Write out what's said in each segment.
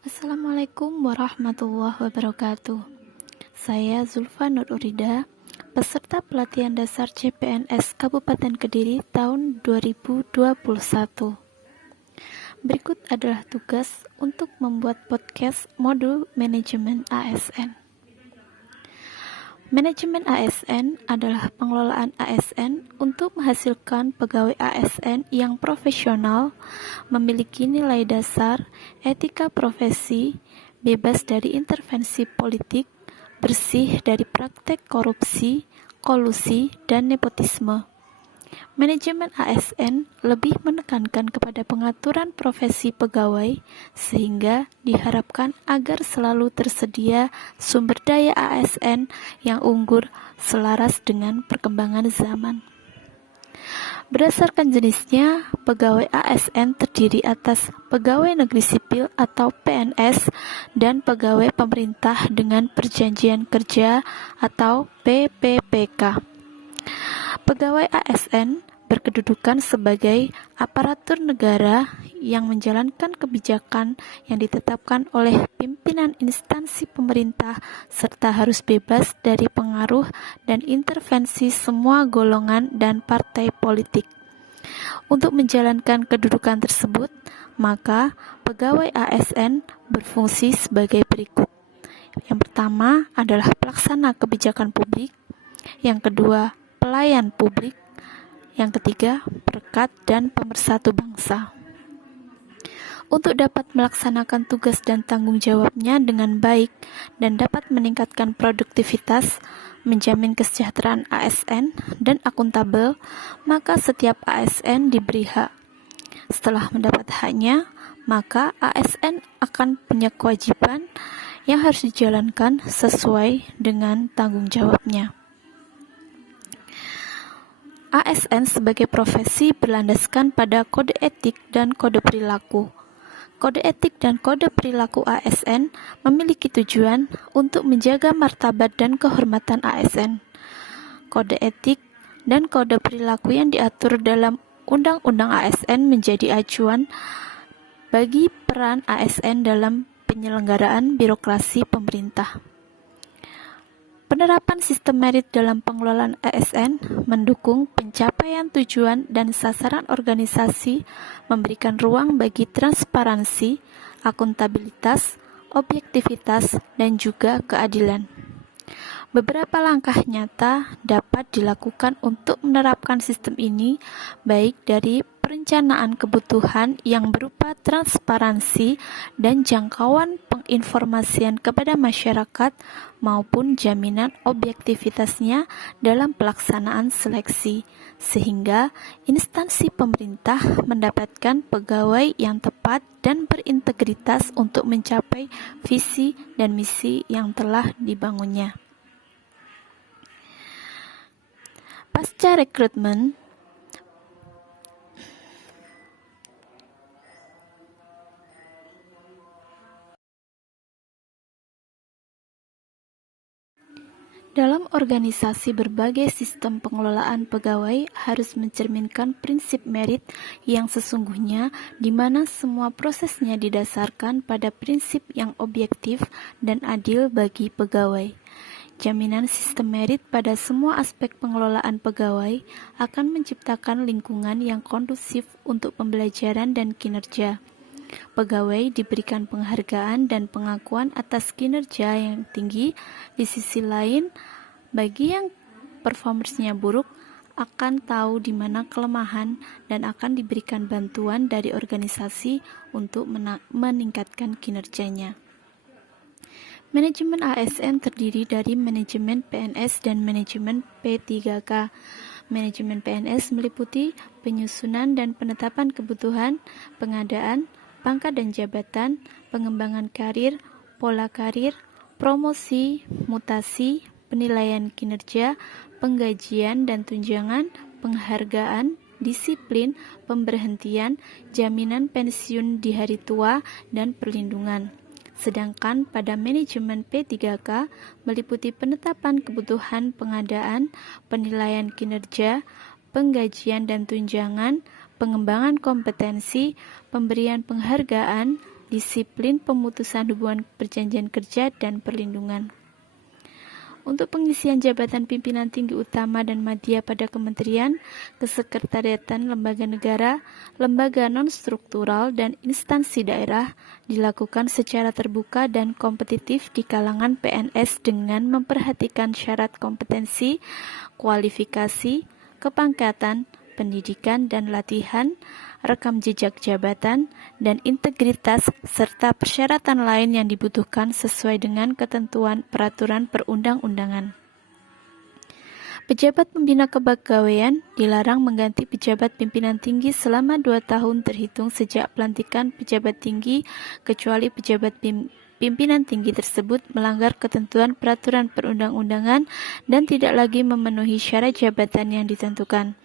Assalamualaikum warahmatullahi wabarakatuh. Saya Zulfa Nur Urida, peserta pelatihan dasar CPNS Kabupaten Kediri tahun 2021. Berikut adalah tugas untuk membuat podcast modul manajemen ASN. Manajemen ASN adalah pengelolaan ASN untuk menghasilkan pegawai ASN yang profesional, memiliki nilai dasar, etika profesi, bebas dari intervensi politik, bersih dari praktek korupsi, kolusi, dan nepotisme. Manajemen ASN lebih menekankan kepada pengaturan profesi pegawai sehingga diharapkan agar selalu tersedia sumber daya ASN yang unggul selaras dengan perkembangan zaman. Berdasarkan jenisnya, pegawai ASN terdiri atas pegawai negeri sipil atau PNS dan pegawai pemerintah dengan perjanjian kerja atau PPPK. Pegawai ASN berkedudukan sebagai aparatur negara yang menjalankan kebijakan yang ditetapkan oleh pimpinan instansi pemerintah serta harus bebas dari pengaruh dan intervensi semua golongan dan partai politik. Untuk menjalankan kedudukan tersebut, maka pegawai ASN berfungsi sebagai berikut. Yang pertama adalah pelaksana kebijakan publik, yang kedua pelayan publik, yang ketiga, perekat dan pemersatu bangsa. Untuk dapat melaksanakan tugas dan tanggung jawabnya dengan baik dan dapat meningkatkan produktivitas, menjamin kesejahteraan ASN, dan akuntabel, maka setiap ASN diberi hak. Setelah mendapat haknya, maka ASN akan punya kewajiban yang harus dijalankan sesuai dengan tanggung jawabnya. ASN sebagai profesi berlandaskan pada kode etik dan kode perilaku. Kode etik dan kode perilaku ASN memiliki tujuan untuk menjaga martabat dan kehormatan ASN. Kode etik dan kode perilaku yang diatur dalam Undang-Undang ASN menjadi acuan bagi peran ASN dalam penyelenggaraan birokrasi pemerintah. Penerapan sistem merit dalam pengelolaan ASN mendukung pencapaian tujuan dan sasaran organisasi, memberikan ruang bagi transparansi, akuntabilitas, objektivitas, dan juga keadilan. Beberapa langkah nyata dapat dilakukan untuk menerapkan sistem ini, baik dari perencanaan kebutuhan yang berupa transparansi dan jangkauan penginformasian kepada masyarakat maupun jaminan objektivitasnya dalam pelaksanaan seleksi, sehingga instansi pemerintah mendapatkan pegawai yang tepat dan berintegritas untuk mencapai visi dan misi yang telah dibangunnya. Pasca rekrutmen, dalam organisasi berbagai sistem pengelolaan pegawai harus mencerminkan prinsip merit yang sesungguhnya di mana semua prosesnya didasarkan pada prinsip yang objektif dan adil bagi pegawai. Jaminan sistem merit pada semua aspek pengelolaan pegawai akan menciptakan lingkungan yang kondusif untuk pembelajaran dan kinerja. Pegawai diberikan penghargaan dan pengakuan atas kinerja yang tinggi. Di sisi lain, bagi yang performance-nya buruk akan tahu di mana kelemahan dan akan diberikan bantuan dari organisasi untuk meningkatkan kinerjanya. Manajemen ASN terdiri dari manajemen PNS dan manajemen P3K. Manajemen PNS meliputi penyusunan dan penetapan kebutuhan, pengadaan, pangkat dan jabatan, pengembangan karir, pola karir, promosi, mutasi, penilaian kinerja, penggajian dan tunjangan, penghargaan, disiplin, pemberhentian, jaminan pensiun di hari tua, dan perlindungan. Sedangkan pada manajemen P3K meliputi penetapan kebutuhan pengadaan, penilaian kinerja, penggajian dan tunjangan, pengembangan kompetensi, pemberian penghargaan, disiplin pemutusan hubungan perjanjian kerja, dan perlindungan. Untuk pengisian jabatan pimpinan tinggi utama dan madya pada kementerian, kesekretariatan lembaga negara, lembaga non-struktural, dan instansi daerah dilakukan secara terbuka dan kompetitif di kalangan PNS dengan memperhatikan syarat kompetensi, kualifikasi, kepangkatan, pendidikan dan latihan, rekam jejak jabatan, dan integritas, serta persyaratan lain yang dibutuhkan sesuai dengan ketentuan peraturan perundang-undangan. Pejabat pembina kepegawaian dilarang mengganti pejabat pimpinan tinggi selama 2 tahun terhitung sejak pelantikan pejabat tinggi, kecuali pejabat pimpinan tinggi tersebut melanggar ketentuan peraturan perundang-undangan dan tidak lagi memenuhi syarat jabatan yang ditentukan.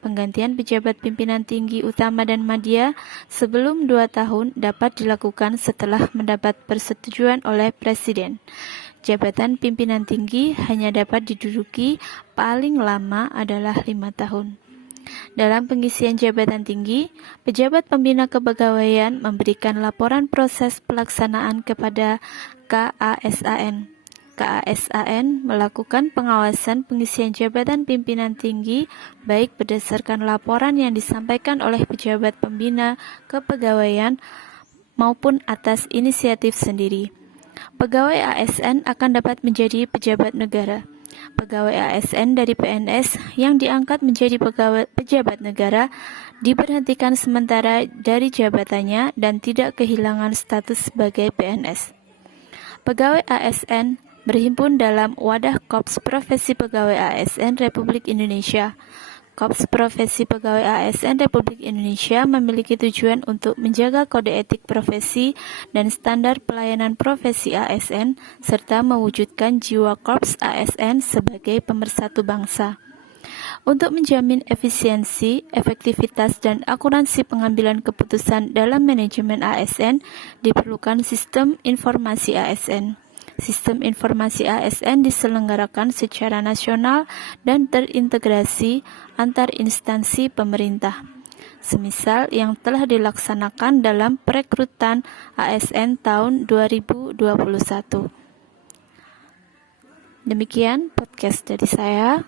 Penggantian pejabat pimpinan tinggi utama dan madya sebelum 2 tahun dapat dilakukan setelah mendapat persetujuan oleh Presiden. Jabatan pimpinan tinggi hanya dapat diduduki paling lama adalah 5 tahun. Dalam pengisian jabatan tinggi, pejabat pembina kepegawaian memberikan laporan proses pelaksanaan kepada KASAN. KASAN melakukan pengawasan pengisian jabatan pimpinan tinggi baik berdasarkan laporan yang disampaikan oleh pejabat pembina kepegawaian maupun atas inisiatif sendiri. Pegawai ASN akan dapat menjadi pejabat negara. Pegawai ASN dari PNS yang diangkat menjadi pejabat negara diberhentikan sementara dari jabatannya dan tidak kehilangan status sebagai PNS. Pegawai ASN berhimpun dalam Wadah Korps Profesi Pegawai ASN Republik Indonesia. Korps Profesi Pegawai ASN Republik Indonesia memiliki tujuan untuk menjaga kode etik profesi dan standar pelayanan profesi ASN, serta mewujudkan jiwa Korps ASN sebagai pemersatu bangsa. Untuk menjamin efisiensi, efektivitas, dan akurasi pengambilan keputusan dalam manajemen ASN, diperlukan sistem informasi ASN. Sistem informasi ASN diselenggarakan secara nasional dan terintegrasi antar instansi pemerintah, semisal yang telah dilaksanakan dalam perekrutan ASN tahun 2021. Demikian podcast dari saya.